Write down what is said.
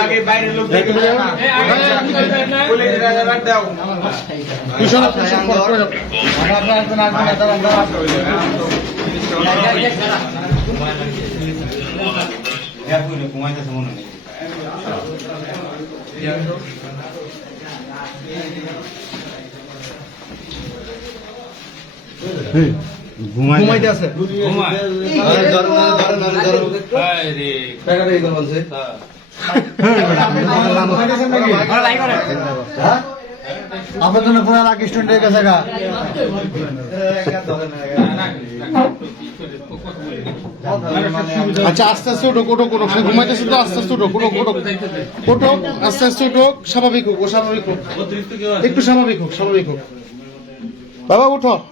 আগে বাইরে লোক দেখে দাও ঘুমাইতেছে মনে নেই ঘুমাইতে আছে আপনার জন্য পুরো লাকি স্টুডেন্টের কাছে আচ্ছা আস্তে আস্তে ওঠো ওঠো কোনো ঘুমাইতেছে তো আস্তে আস্তে ওঠো কোনো ওঠো ওঠো আস্তে আস্তে ওঠো স্বাভাবিক হোক ও স্বাভাবিক হোক একটু স্বাভাবিক হোক বাবা উঠো